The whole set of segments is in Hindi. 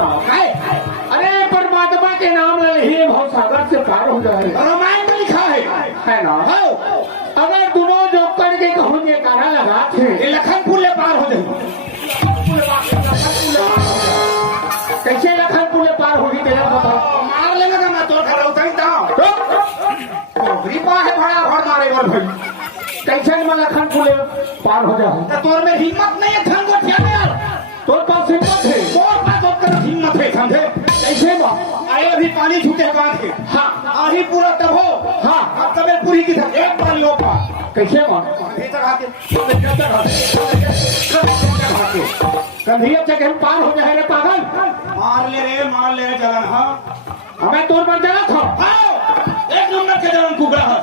अरे परमात्मा के नाम ले ही भाव सागर से पार हो जाए। रामायण में लिखा है ना? अगर दोनों जोकर के कहूँ ये गाना लगा थे लखनपुर ले पार हो जाए। कैसे लखनपुर ले पार होगी तेरा बताओ? मार लेगा मैं तो खड़ा उतरी है बड़ा भर मारे भाई। कैसे मैं लखनपुर ले पार हो जाए? तोर में हिम्मत नहीं है धन को ठियाने यार। तोर पास हिम्मत है? तोर पास तो हिम्मत है समझे? कैसे आए अभी पानी छूटे बात है। हाँ आही पूरा तब हो। हाँ अब तबे पूरी की धर एक पानी हो पा कैसे कन्हैया चके हम पार हो जाए रे पागल। मार ले रे जलन। हाँ हमें तोर पर जला था एक नंबर के जलन कुगड़ा है।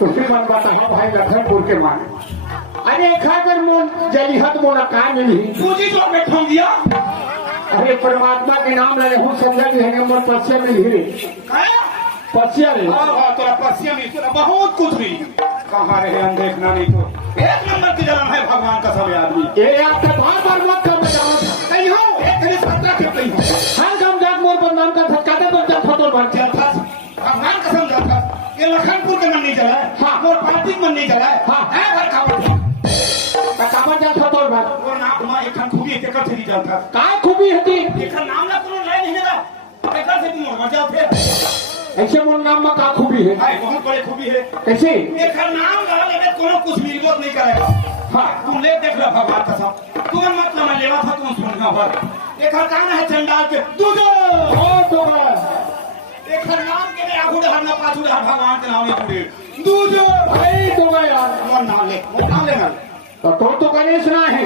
दूसरी बात है भाई लखनपुर के मान अरे खाकर मोन जली हद मोना काय मिली पूजी जो में ठोंग दिया। अरे परमात्मा के नाम ले हूँ समझा भी है मोर पश्चिम में हीरे पश्चिम रे। तोरा पश्चिम में बहुत कुछ हुई कहाँ रहे हम देखना नहीं तो एक नंबर की जलन है भगवान का सब आदमी। ये आपका बार बार मत कर बजाओ कहीं हो एक ने सत्रा के कहीं हो हर गम जाग मोर बदनाम का धक्का पर जब फोटो बन चलता भगवान कसम जाता ये लखनपुर के मन नहीं चला है हाँ। मोर पार्टी मन नहीं चला है हाँ। है घर खावा काबर जल फोटो बन मोर नाम में एक खन खूबी के कर थी जाता काय खूबी हती एक नाम ना कोनो लाइन नहीं लगा एक से मोर मजा फिर ऐसे मोर नाम में का खूबी है भाई बहुत बड़ी खूबी है कैसे एक नाम लगा लेके कोनो कुछ भी विरोध नहीं करेगा हाँ तुम ले देख लो भगवान कसम तुम मतलब मैं लेवा था तुम सुनना पर एक कान है चंडाल के दूधो और तो एक नाम के लिए आगू हरना पाछू भगवान के नाम नहीं जुड़े दूधो भाई तो यार मोर नाम ले ना तो गणेश ना है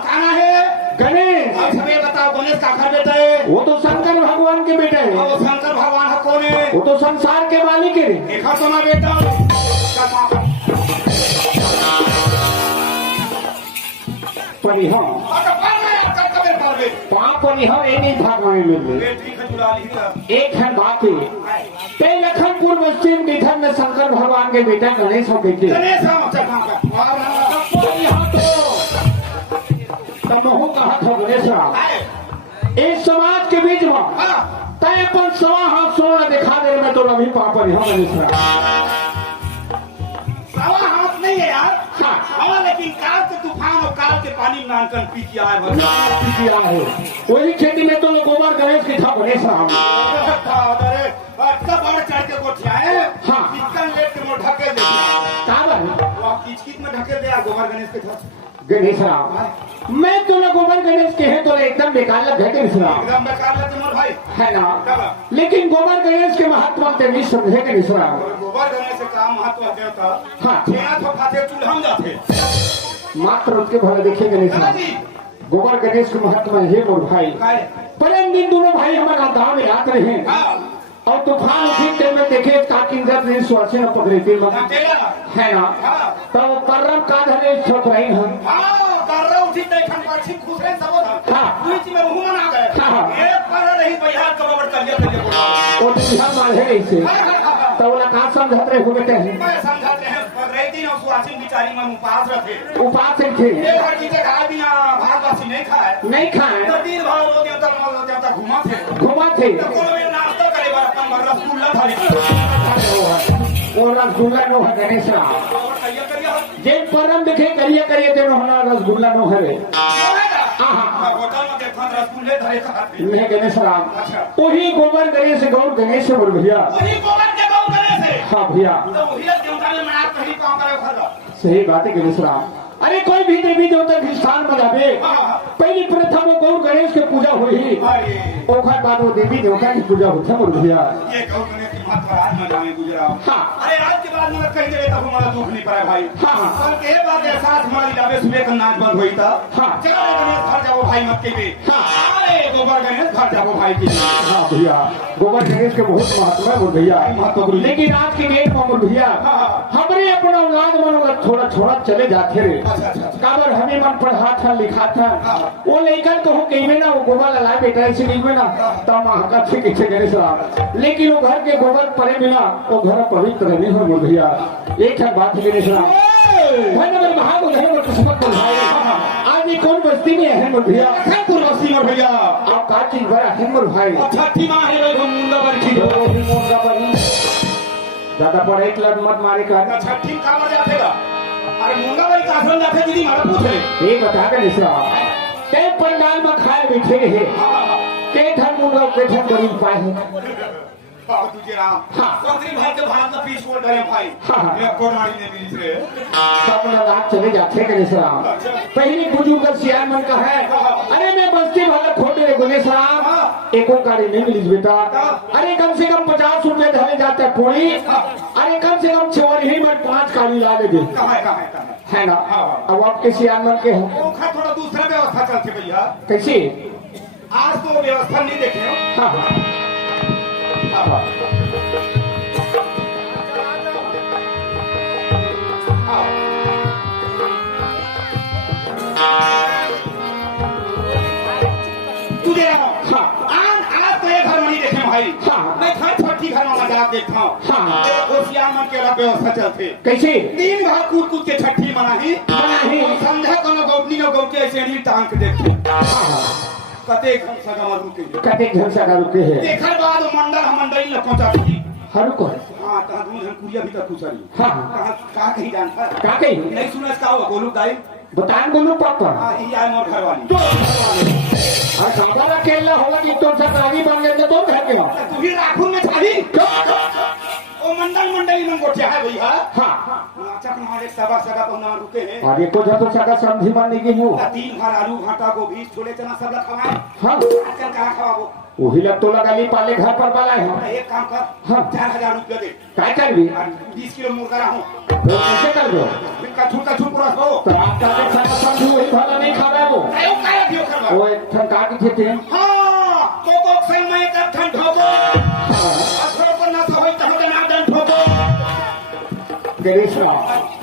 खाना है गणेश अब हमें बताओ गणेश का घर बेटा है वो तो शंकर भगवान के बेटे है वो शंकर भगवान है कौन है वो तो संसार के मालिक है एक तुम्हारा बेटा परिहा परिहा ये नहीं भागवाने मिल एक है बात है ते लखनपुर पश्चिम निधन में शंकर भगवान के बेटा गणेश हो गए महू कहा था गणेश इस समाज के बीच में तय अपन सवा हाथ सोना दिखा दे मैं तो अभी पापा यहाँ गणेश सवा हाथ नहीं है यार हाँ लेकिन काल के तूफान और काल के पानी में आंकन पी किया है वही खेती में तो गोबर गणेश की था गणेश सब और चढ़ के गोठिया है हाँ। किचन लेट के मोड़ ढके दे काबर वो किचकिच में ढके दे गोबर गणेश के था गणेश राम मैं तो गोबर गणेश के है तो एकदम बेकार लग गए गणेश राम एकदम बेकार लगे मोर भाई है ना लेकिन गोबर गणेश के महत्व ते नहीं समझे गणेश राम गोबर गणेश से काम महत्व देवता हाँ। छेना तो खाते चूल्हा में जाते मात्र उसके भले देखिए गणेश राम गोबर गणेश के महत्व है मोर भाई पर दिन दोनों भाई हमारा गाँव में रात रहे और तूफान उठी में देखे काकिंजर ने स्वासी न पकड़े थे है ना तो परम का धरे छोट रही हम वो दूसरा मारे ऐसे तो वो कहा समझत रहे हो बेटे उपास थे नहीं खाए घुमा थे वो रसगुल्ला नो है गणेश जिन परम दिखे करिए करिए तेनो होना रसगुल्ला नो है नहीं गणेश राम वही गोबर गणेश गौर गणेश बोल भैया हाँ भैया सही बात है गणेश राम अरे कोई भी देवी देवता के स्थान में जावे पहली प्रथम वो गौर गणेश की पूजा हुई ओखर बाद वो देवी देवता की पूजा होता है भैया हाँ अरे आज के बाद में कहीं जगह तक हमारा दुख नहीं पाया भाई हाँ और के बाद ऐसा हमारी जावे सुबह का नाच बंद हुई था हाँ चलो गणेश घर जाओ भाई मत के भी हाँ अरे गोबर गणेश घर जाओ भाई की हाँ भैया गोबर गणेश के बहुत महत्व है मोर भैया महत्व लेकिन आज की डेट में मोर भैया हमारे अपना औलाद मनोगत थोड़ा थोड़ा चले जाते रहे काबर हमें मन पढ़ा था लिखा था वो लेकर तो कहीं में ना वो गोबर लगा बेटा ऐसे नहीं में ना तो महाका थे किसे गणेश राम लेकिन वो घर के गोबर परे मिला वो घर पवित्र नहीं हो मोर भैया एक है बात गणेश राम धन्यवाद भाग धन्यवाद किस्मत को आज ये कौन बस्ती में है मोर भैया लखनपुर बस्ती में भैया आप का चीज बड़ा है मोर भाई छठी माह है मुंडा बरखी ज्यादा बड़े एक लड़ मत मारे कर छठी का मजा आएगा अरे मुंडा भाई का आश्रम जाते दीदी मारा पूछे ये बता दे निशा के पंडाल में खाए बैठे रहे के धन मुंडा के धन गरीब पाए हैं तुझे राम संतरी भाई के भारत में पीस बोल रहे भाई ये कोरमाड़ी ने मिली से सब लोग आज चले जाते हैं निशा पहली बुजुर्ग सियार मन का है अरे मैं बस्ती वाला खोटे रे गणेश राम एको गाड़ी नहीं मिली बेटा अरे कम से कम 50 रुपए धरे जाता है पूरी अरे कम से कम 6 ही में 5 गाड़ी ला ले दे है ना अब आपके सियार मन के हैं वो खा थोड़ा दूसरा व्यवस्था चलते भैया कैसे आज तो व्यवस्था नहीं देखे हाँ तुझे आज तो एक घर नहीं देखे भाई मैं घर छठी घर में मजाक देखता हूँ मन के व्यवस्था चलते कैसे दिन भर कूद कूद के छठी मनाही मनाही समझा कोनो गौटनी नो गौटी ऐसे नहीं टांग के देखते कते घन सगा मर रुके कते घर से रुके है देखर बाद मंडल न पहुंचा दी हरु को हां ता दूर हम कुरिया भी तक खुसरी हां कहां का कहीं जानता का कही नहीं सुनस का हो गोलू गाय बतान बोलू पापा हां ई आय मोर घर वाली और सादा केला होगा कि तो सरकारी बन गए तो घर के तू ही राखून में थाली ओ मंडली में गोठिया है भैया हां नाचक हमारे सगा पहुंचा रुके हैं और एको जब तो सका समझी मानने की हूं तीन घर आलू भाटा गोभी छोले चना सब ला खवाए हां आजकल कहां खवाबो वही लग तो लगा ली पाले घर पर वाला है एक काम कर हाँ। 4000 रुपया दे काय कर भी 20 किलो मुर्गा रहो तो कैसे कर दो का छूट पूरा हो तो आपका के साथ समझू वही भला नहीं खा रहा वो आयो काय दियो करवा वो एक ठंडा की थे हां को संग में तब ठंड ठोको अथरो पर ना होई त हम ना दन ठोको गणेशवा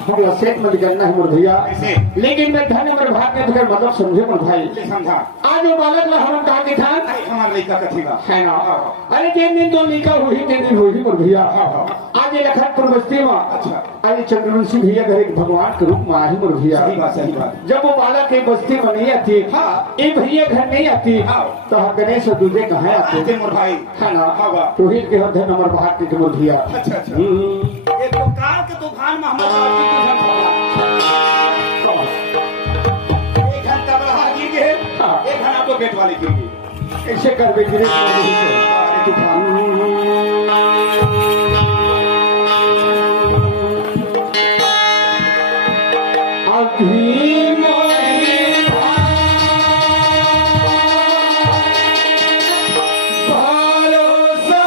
हम सेट में निकलना है मोर भैया ऐसे लेकिन मैं धन मोर भाग के फिर मतलब समझे मोर भाई ले समझा आज वो बालक ला हम कहा के था हमार लड़का कथीगा है ना अरे तीन दिन तो लिखा हुई तीन दिन हुई मोर भैया आज ये लखनपुर बस्ती में अच्छा आज चंद्रवंशी भैया घर एक भगवान के रूप में आई मोर भैया सही बात जब वो बालक एक बस्ती में नहीं आती हाँ। ये भैया घर नहीं आती हाँ। तो हम गणेश और दूजे कहाँ आते आते मोर भाई है ना हाँ बा। तो ही के धन नंबर भाग के मोर भैया अच्छा एक तो कार के तूफान में हमारा एक घंटा बाहर गिर गए हाँ। एक घंटा तो गेट वाले गिर गए कैसे कर दे गिरे अरे तूफान अभी मोरी भरोसा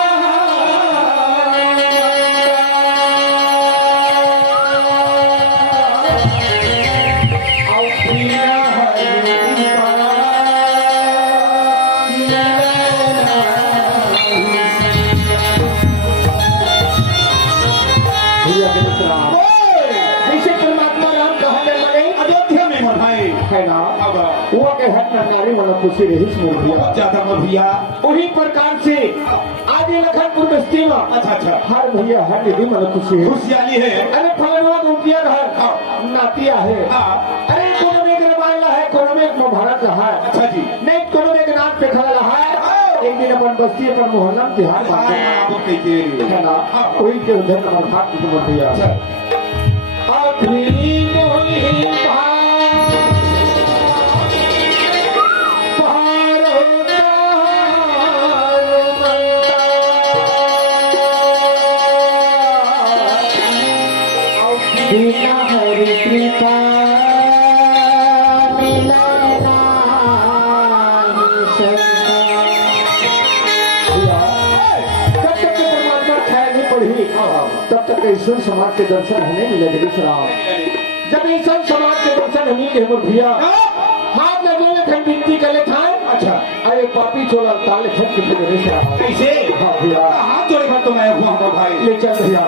जैसे परमात्मा राम कहने लगे अयोध्या में मोर भाई है ना अब वो के हट में नारी मन खुशी रही मोर भैया ज्यादा मोर भैया उन्हीं प्रकार से आज ये लखनपुर बस्ती में अच्छा हर भैया हर निधि मन खुशी है खुशहाली है अरे फलवा उनकिया घर हाँ। नातिया है हाँ। अरे कोनो में एक रामायण है कोनो में एक महाभारत है अच्छा जी नहीं कोनो में एक नाट पे खड़ा है एक दिन अपन बस्ती अपन मोहल्ला में तिहार बांटे है ना कोई के उधर नमक हाथ की मत दिया अपनी मोही बिना हरि कृपा मिला नाहि सकता। जब तक के परमात्मा ख्याल नहीं पढ़ी तब तक ईश्वर समाज के दर्शन हमें मिलेंगे विश्राम जब ईश्वर समाज के दर्शन हमें के हमर भैया हाथ लगे थे बिनती कर ले था अच्छा अरे पापी चोला ताले ठोक के फिर विश्राम कैसे हाँ भैया हाथ जोड़े भर तो मैं हुआ हमारा भाई ले चल भैया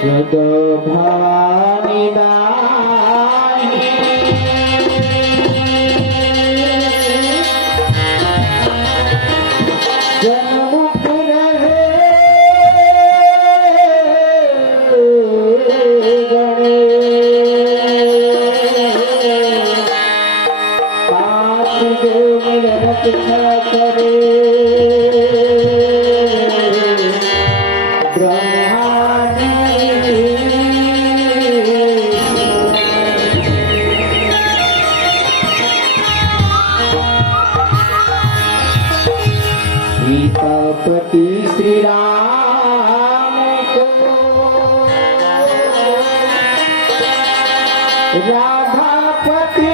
सद भवानी जन्मुख रहे पाप देव रक्षा करे सीतापति श्री राम को राधापति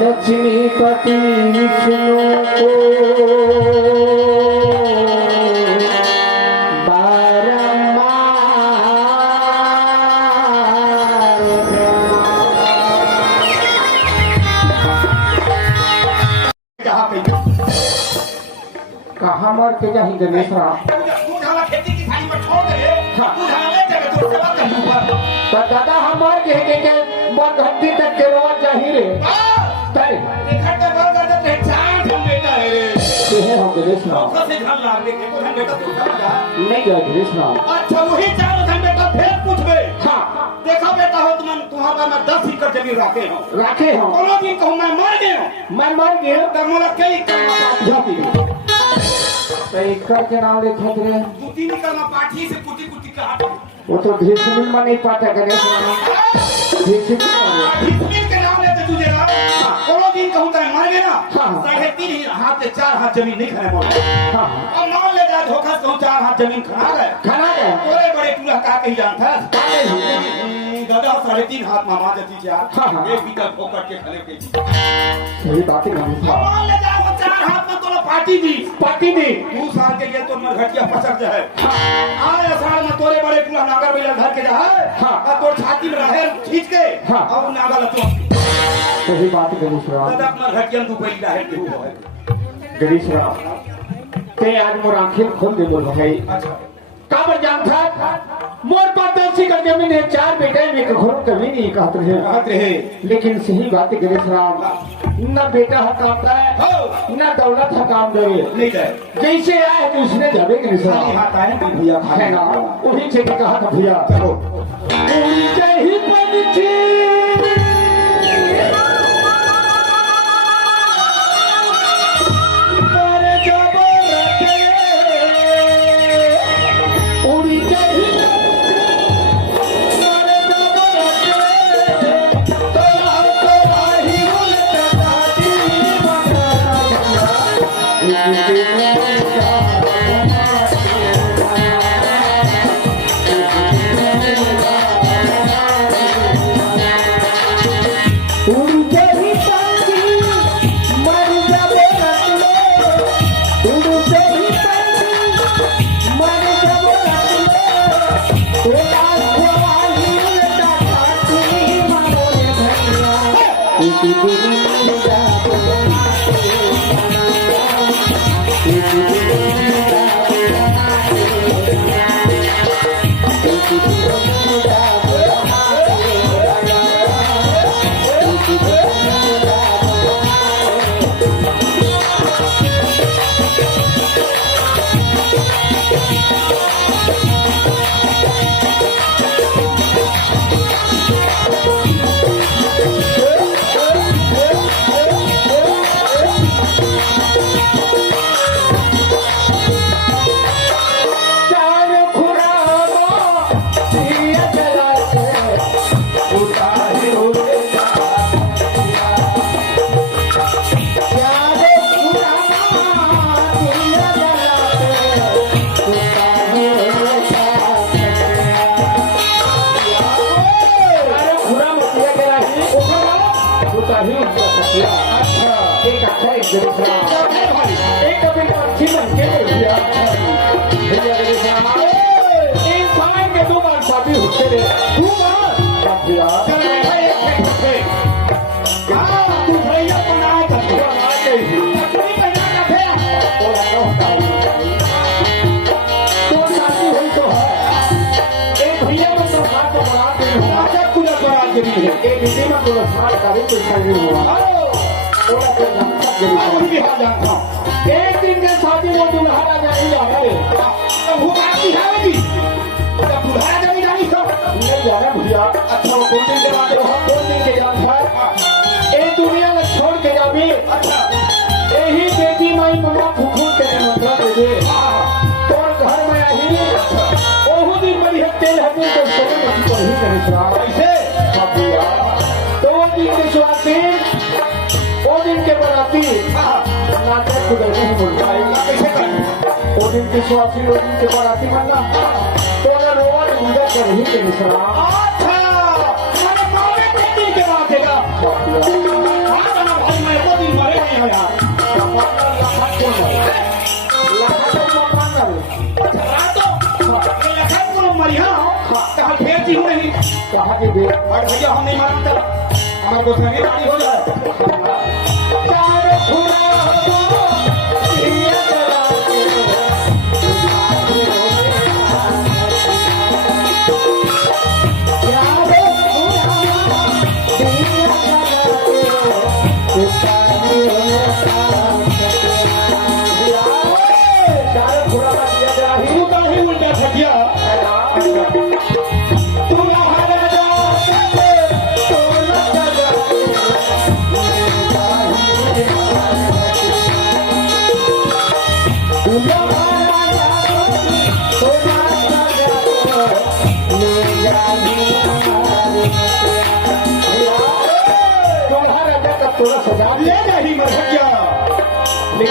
लक्ष्मीपति विष्णु को कहाँ मर के जाही गणेश राम खेती की थाली में छोड़ दे तू सेवा कर तो दादा हमार के मर घंटी तक के रोज जाही रे तय इकट्ठे कर दे चार हम बेटा गणेश राम धोखा से घर लाग देखे तो बेटा तू समझा नहीं गया गणेश राम अच्छा वही चारों धन बेटा फिर पूछ गए हाँ देखा बेटा हो तुम तुम्हारा मैं 10 एकड़ जमीन रखे हो रखे हो कोनो दिन कहूँ मैं मर गया मैं मर गया तो मोला कई जाती तो एकड़ के नाम लिखा रहे दू तीन एकड़ में पाठी से कुटी कुटी काट वो तो ढेसमिल में नहीं पाता गणेश राम ढेसमिल इसमें के नाम लेते तुझे ना कोनो दिन कहूँ तो मर गया हाँ। साढ़े 3 हाथ से 4 हाथ जमीन नहीं खाने बोला हाँ और मान ले जा धोखा से कहूँ 4 हाथ जमीन खा गए खाना गया बड़े बड़े टूला का कही जानता दादा 3.5 हाथ मामा जती चार हाँ, हाँ। एक बीता ठोकर के खले के सही बात है गणेश राम मान ले जा वो 4 हाथ में तो पार्टी दी पार्टी दी 2 साल के लिए तो मरघटिया फसक जाए आए असार में तोरे बड़े टूला नागर बेला घर के जाए हाँ। और तो छाती में रहे खींच के हाँ। और नागा लतो सही बात है गणेश राम दादा मरघटिया तू पहली रहे के हो गणेश राम ते आज मोर आंखें खोल दे बोल भाई अच्छा काबर जान था मोर पर 10 एकड़ जमीन है 4 बेटे में घरों कभी नहीं कहते हैं कहते हैं लेकिन सही बात है गणेश राम न बेटा हकामता है हो न दौलत हकाम दे नहीं जाए जैसे आए तो उसने जावे गणेश खाली राम हाथ आए तो भैया है ना वही से कहा था भैया चलो उनके ही पंछी पर जब रखे उनके ही पर जब रखे तो ही उल्टा उनके ही पंछी मर जावे रतले उनके ही पंछी मर जावे रतले तेरा ख्वाही उल्टा काटी मारे भैया उनकी दिल एक कभी अच्छी बन के भैया एक समय में 2 बार शादी होते रहे 2 बार भैया तू भैया बनाए करते तो शादी हुई तो है एक भैया को तो हाथ को बना के राजा कुल बड़ा जमीन है एक विधि में तो स्नान करे तो शादी हुआ थोड़ा तो जानता मैं भी हां जानता हूं एक दिन के शादी वो दूल्हा राजा नहीं जाने तो वो बात की है जी जब बुढ़ा जमीन आई तो नहीं जाने भैया अच्छा वो कौन दिन के बाद तो हम 2 दिन के जान है ए दुनिया में छोड़ के जाबी अच्छा यही बेटी माई ममा फुफू के निमंत्रण दे दे तोर घर में आई ओहु दिन बड़ी तेल हमें तो सोने मत पर ही करे श्राप कैसे भैया 2 दिन के स्वासी ओ दिन के बराती नाटक खुद नहीं बोल पाएगा कैसे करें ओ दिन के स्वासी ओ दिन के बराती बनना तो ना रोवन उधर कर ही के श्राप अच्छा मैंने कौन से दिन के बाद देगा हां भाई मैं वो दिन मरे नहीं हो यार लखन को मरी हां कहां फेंची हूं नहीं कहा कि देख और भैया हम नहीं मानते हमारे को संगे गाड़ी हो जाए चार खुरा दिया जला के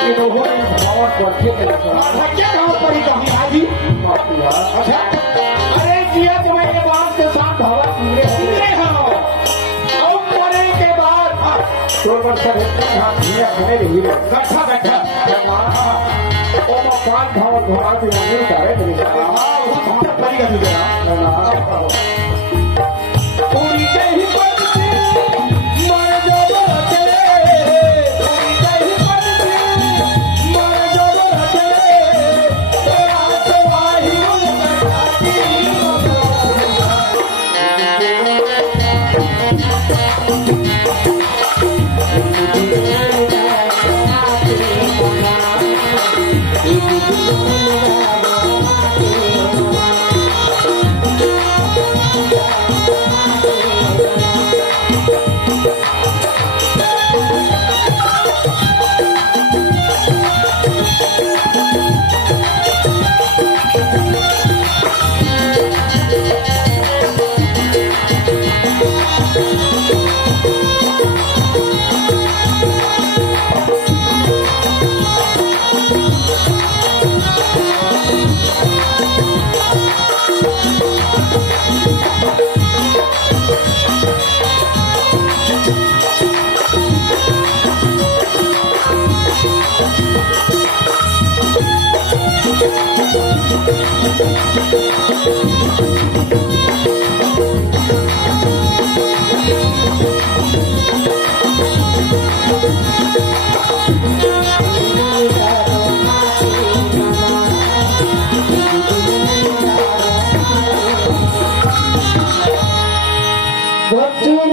कि तो वो भाव करके के क्या गाँव पड़ी कहीं हाजी अच्छा अरे जिया तुम्हारे बाप के साथ भावा पूरे हो और मरे के बाद तो पर सब हाथ जिया खड़े रही रे गट्ठा गट्ठा ओ पांच भाव धोरा भी नहीं करे मेरे हाँ वो हम पड़ी का तुझे पूरी जय पड़ती मर जो चले पूरी जय पड़ती मर जो चले तेरा सवाही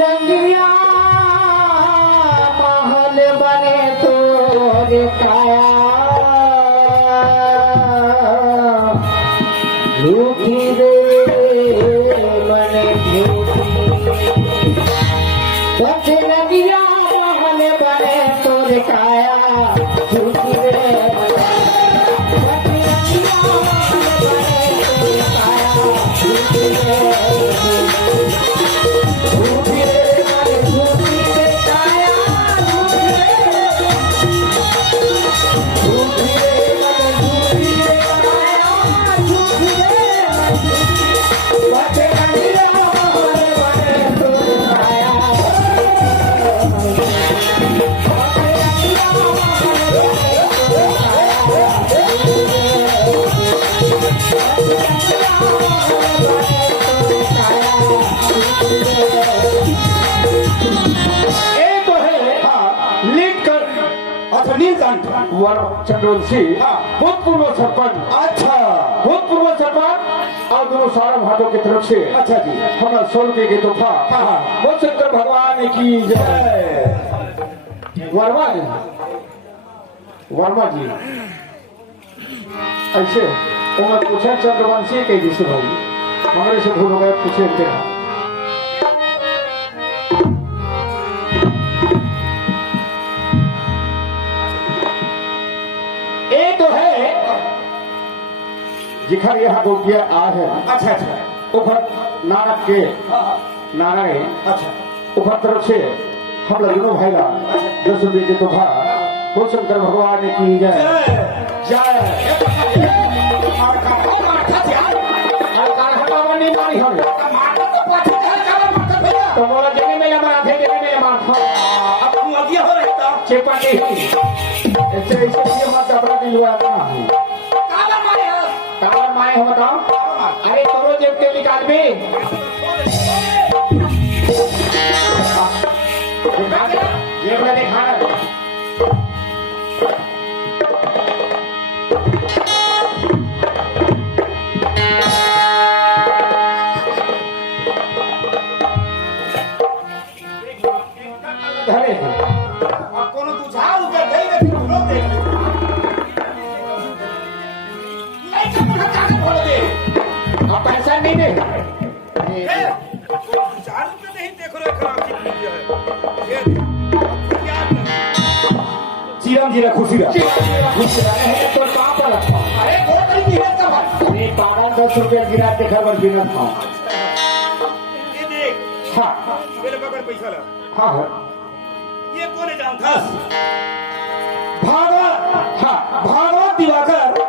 रंगिया महल बने तोरे काया झूठी रे मने झूठी रंगिया महल बने तोरे काया झूठी रे चंद्रवंशी भूतपूर्व सरपंच अच्छा भूतपूर्व सरपंच और दोनों सारा भाटों की तरफ से अच्छा जी हमारा 100 रुपये की तोहफा बोल शंकर भगवान की जय वर्मा जी ऐसे उन्हें पूछा चंद्रवंशी के जिसे भाई हमारे से भूल हो गए पूछे क्या जिखर यहाँ गोपिया आ है अच्छा अच्छा उखर नानक के नारायण अच्छा उखर तरफ से हम लोग भाईला 10 रुपये के तोहफा बोल शंकर भगवान की जय जय तो बोला जगह में लगा थे जगह में लगा था अब तुम अभी हो रहता चेपा के ऐसे ये मत अपना दिलवा ना काला माए हो बताओ अरे तोरो जेब के निकाल भी जेब में दिखा धरे कोनो तू झाड़ ऊपर दे दे फिर दे पैसा नहीं दे चिरम जीरा खुशी रहा तो कहाँ पर रखा अरे कौन करी गिरत का भाई ये 10 रुपया गिरा के खबर गिरत था ये देख हाँ मेरे पकड़ पैसा ला हाँ ये कौन है जान खास भागा हाँ भागवत दिवाकर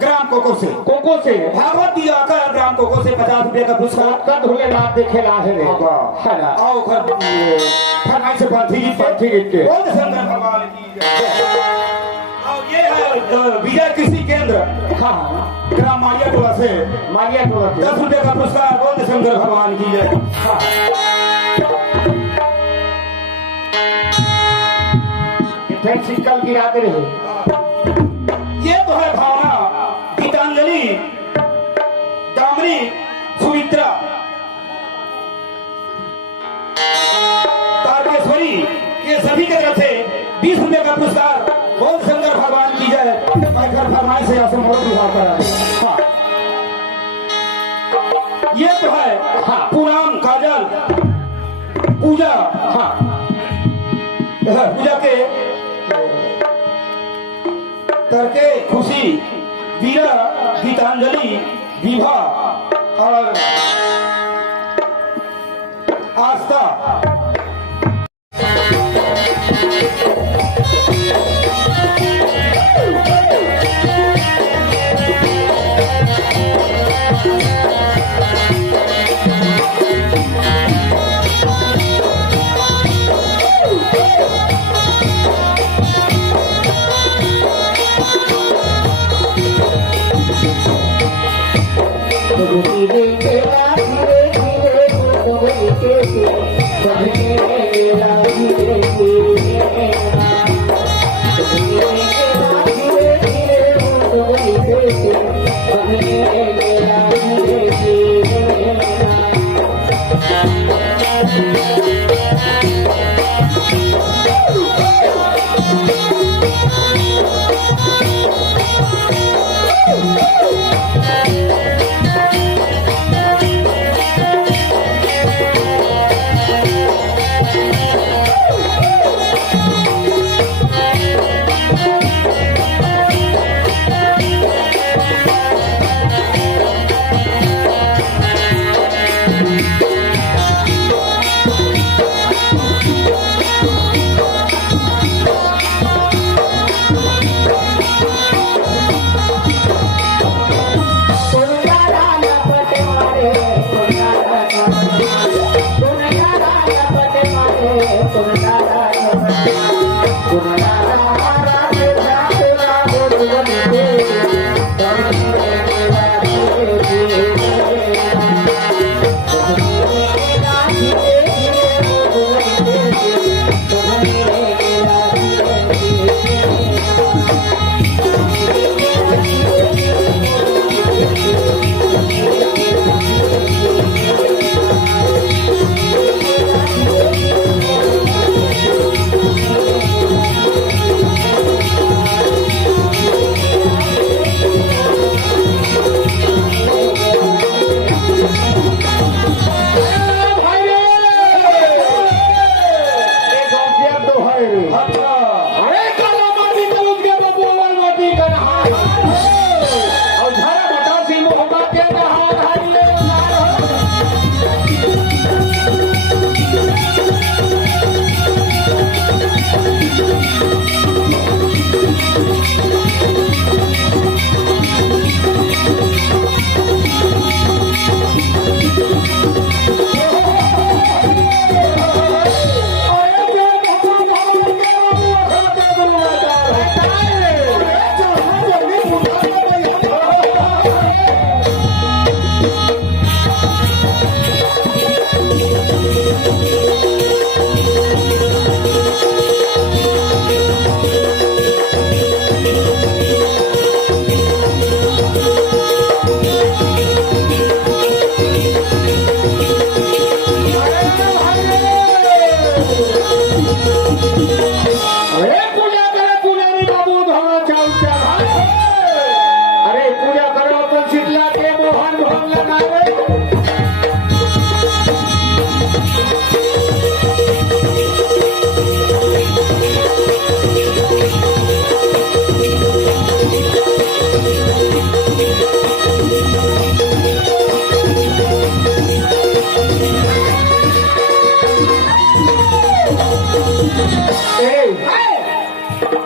ग्राम कोको से भागवत दिवाकर ग्राम कोको से 50 रुपए का पुरस्कार कद हुए रात देखे लाहे रे है ना आओ घर फरमाइश से पार्थी गीत के बोल शंकर भगवान की जय। और ये है विजय कृषि केंद्र हाँ ग्राम मारिया टोला से मारिया टोला के 10 रुपए का पुरस्कार बोल शंकर भगवान की जय। फिर सिक्कल गिराते रहे। ये तो है भावना गीतांजलि दामरी सुमित्रा तारकेश्वरी ये सभी के तरफ से 20 रुपए का पुरस्कार बोल शंकर भगवान की जय। घर फरमाई से यहाँ से मोड़ दिखाता है। हाँ ये तो है हाँ पूनम काजल पूजा हाँ पूजा के करके खुशी वीरा गीतांजलि विभा और आस्था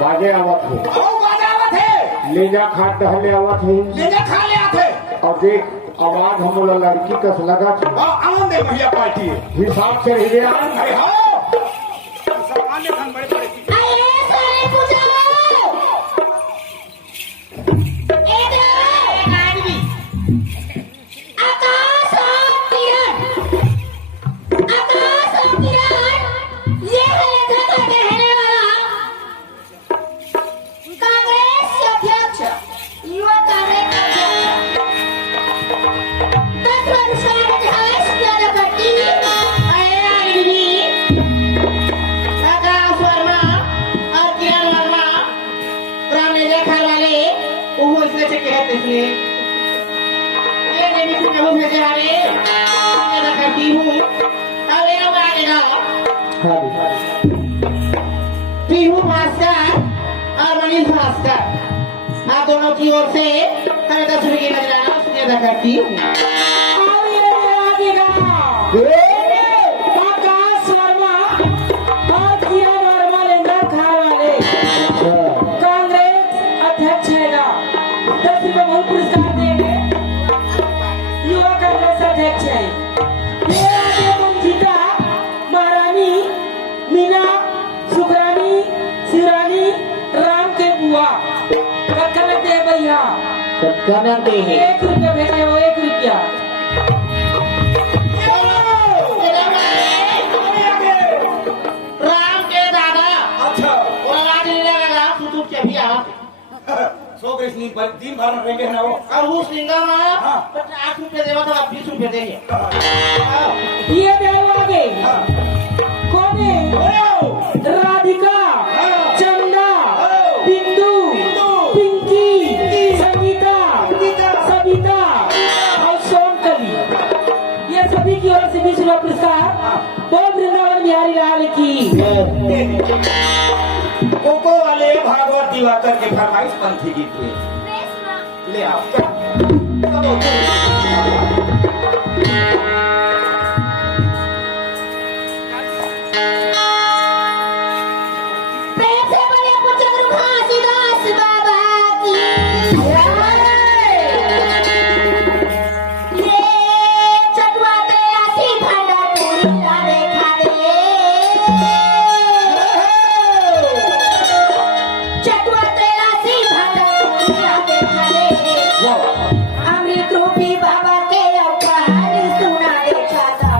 बाजे आवत है ले जा खाट टहले आवत है ले जा खा ले आते और देख आवाज हमला लड़की कस लगा छे आवन दे भैया पार्टी हिसाब से रे अरे हो सामान्य खान बड़े बड़े अरे सारे पूजा इधर आदमी आकाश और किरण ये है जगह के रहने वाला कांग्रेस अध्यक्ष युवा कांग्रेस अध्यक्ष 10 वर्ष का इतिहास ज्यादा करती अरे आदमी आकाश वर्मा और किरण वर्मा पुराने देखा वाले वो इसमें से कहते थे ये नहीं कुछ बहुत मजे आ रहे मैं करती हूँ अब ये लोग आगे जाओ पीहू भास्कर और मनीष भास्कर आप दोनों की ओर से हमें 10 रुपये की नजराना उसमें अदा करती हूँ आकाश वर्मा और किरण वर्मा लेंदा खार वाले कांग्रेस अध्यक्ष हैगा 10 रुपये बहुत पुरस्कार देंगे युवा कांग्रेस अध्यक्ष है ये आगे मंजिता महारानी मीना सुखरानी शिवरानी राम के बुआ कखन दे भैया कतना दे 1 रुपया भेजे वो 1 रुपया राम के दादा अच्छा वो आवाज नहीं लगा सुतुट के भी आ सो कृष्ण दिन भर में रहेंगे ना वो और उस लिंगा में 8 रुपये देवा तो 20 रुपये देंगे ये देव आगे कौन है राधिका चंदा बिंदु पिंकी संगीता सविता और सोनकली ये सभी की ओर से 20 रुपये पुरस्कार बोल वृंदावन बिहारी लाल की कोको वाले भागवत दिवाकर के फरमाइश पंथी गीत हुए ले आओ प्रेम से बोले पुत्र घासीदास बाबा की ये चटवा तेरासी भांडा पूरी ला देखा दे चटवा तेरासी भांडा पूरी ला देखा दे अमृत रूपी बाबा के उपहार सुना दे चाहता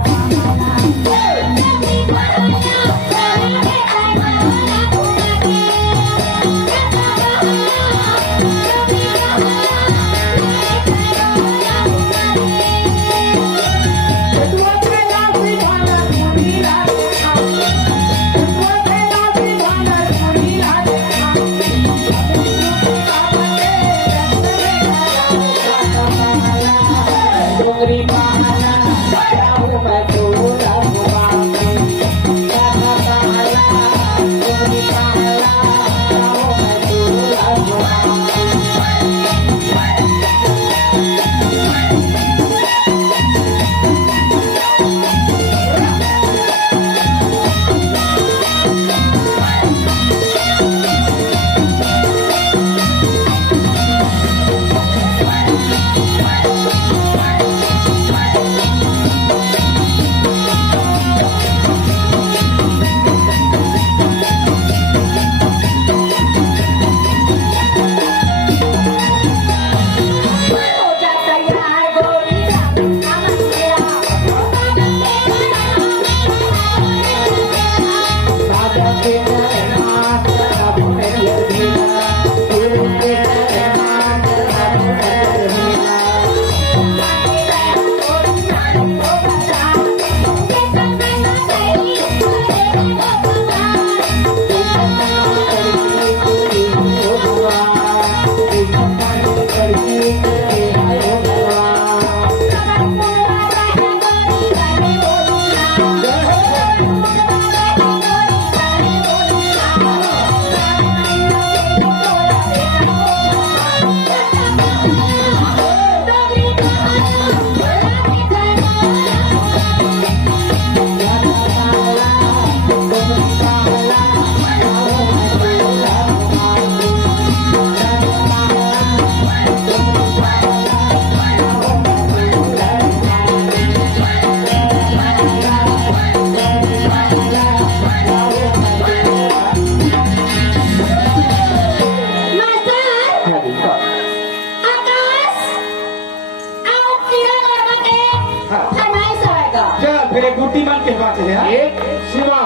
फरमाइश होएगा चल फिर एक गुट्टी मान के बात है एक सीमा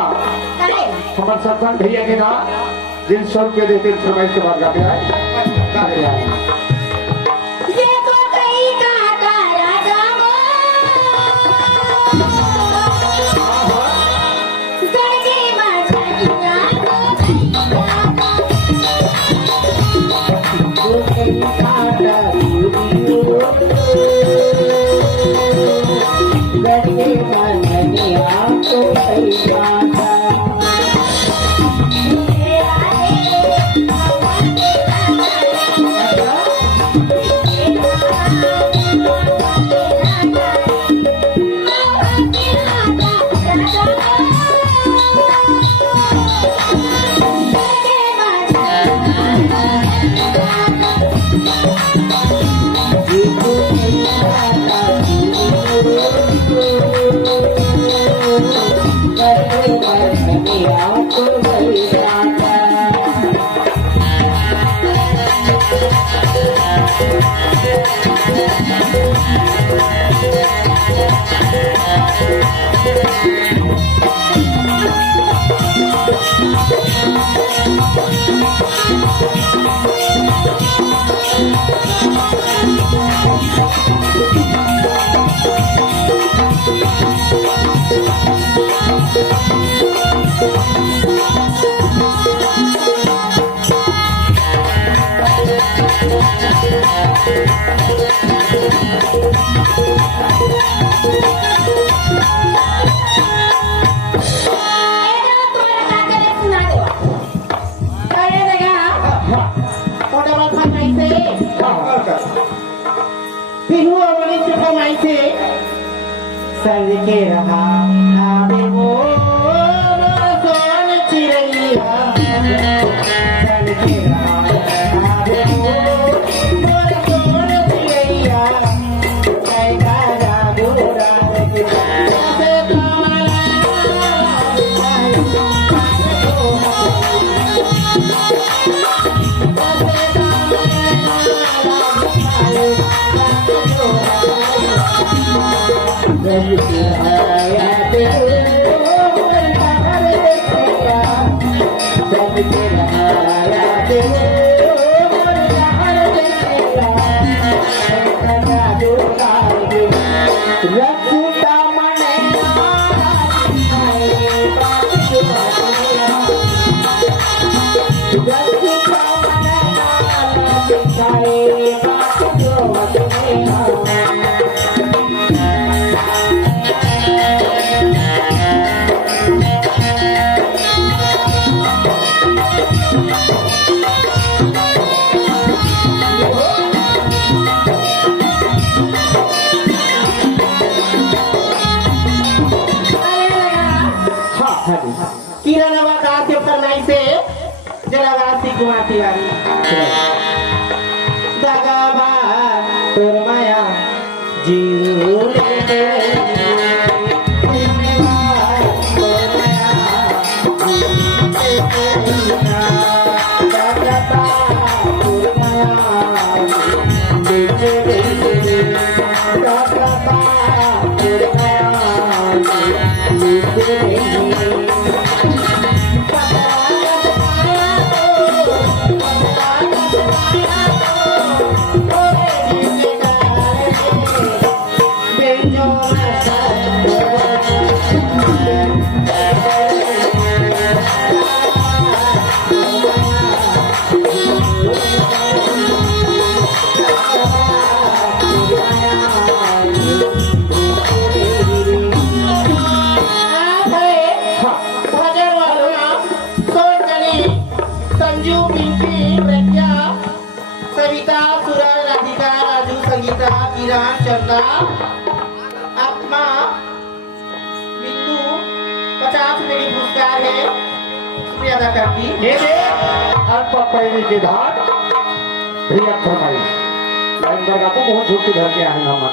काहे हमारे सरपंच भैया के ना जिन 100 रुपये देते फरमाइश के बाद गाते आए ये तो कहीं का राजा वो गड़गे मछलियां तो कहीं का गड़गे मछलियां तो कहीं संग के रहा आवे वो सोन चिड़ैया संग के रहा आवे वो सोन चिड़ैया कैसा जादू रात के से कमला गुआती वाली दगाबा तोर माया जीवने संजू पिंकी प्रज्ञा सविता सुरल राधिका राजू संगीता किरण चंदा आत्मा बिंदु 50 रुपए की पुरस्कार है शुक्रिया अदा करती ये दे अल्प पैनी के धार भैया फरमाइश लाइन वर्गा को बहुत झूठी धर के आए हम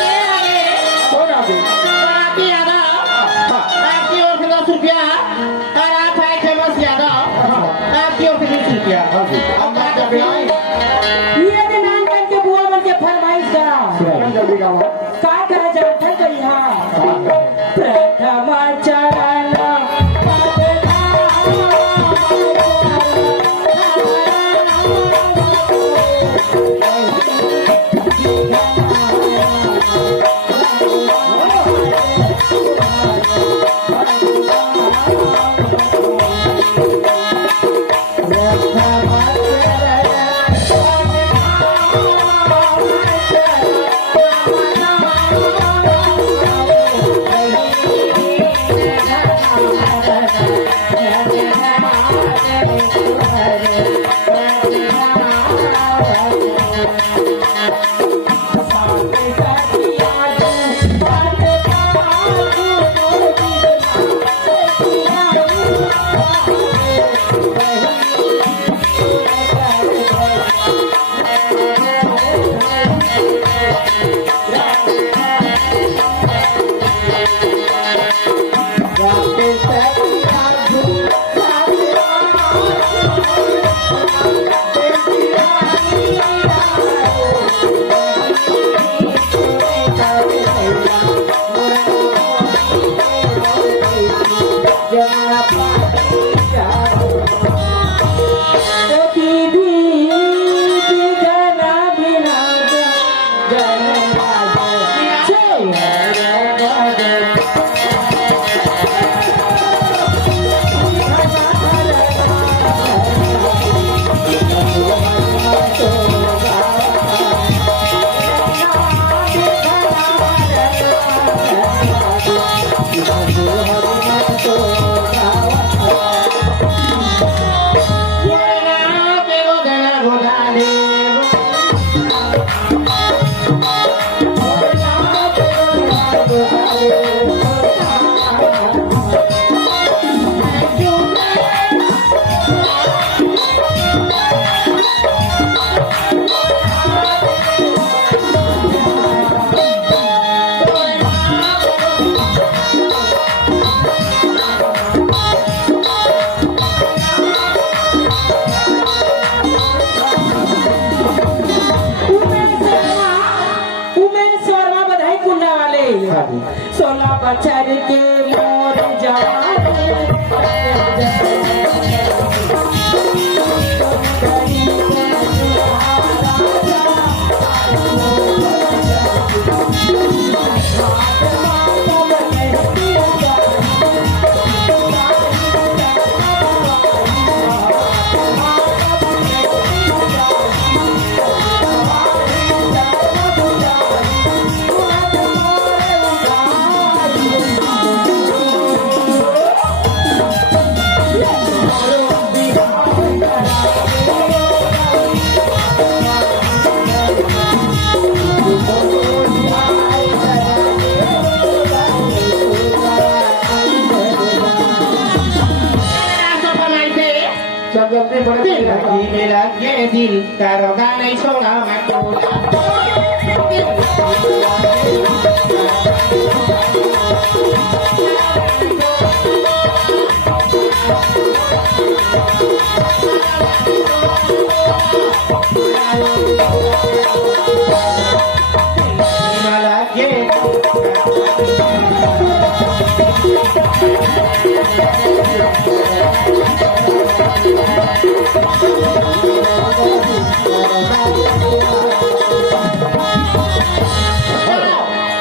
कौन आ गई? आपकी यादव आपकी ओर से 10 रुपया और आप आए फेमस यादव आपकी ओर से 20 रुपया अब बात कर रही है। ये के नाम करके बुआ बन के फरमाइश करा जल्दी गाओ। का करा चढ़ते गई हां प्रथम चरण सोला बचर के मोर जल्दी बड़े मेरा ये दिल करोगा नहीं छोड़ा मैं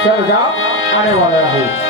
चल जाओ आने वाला है।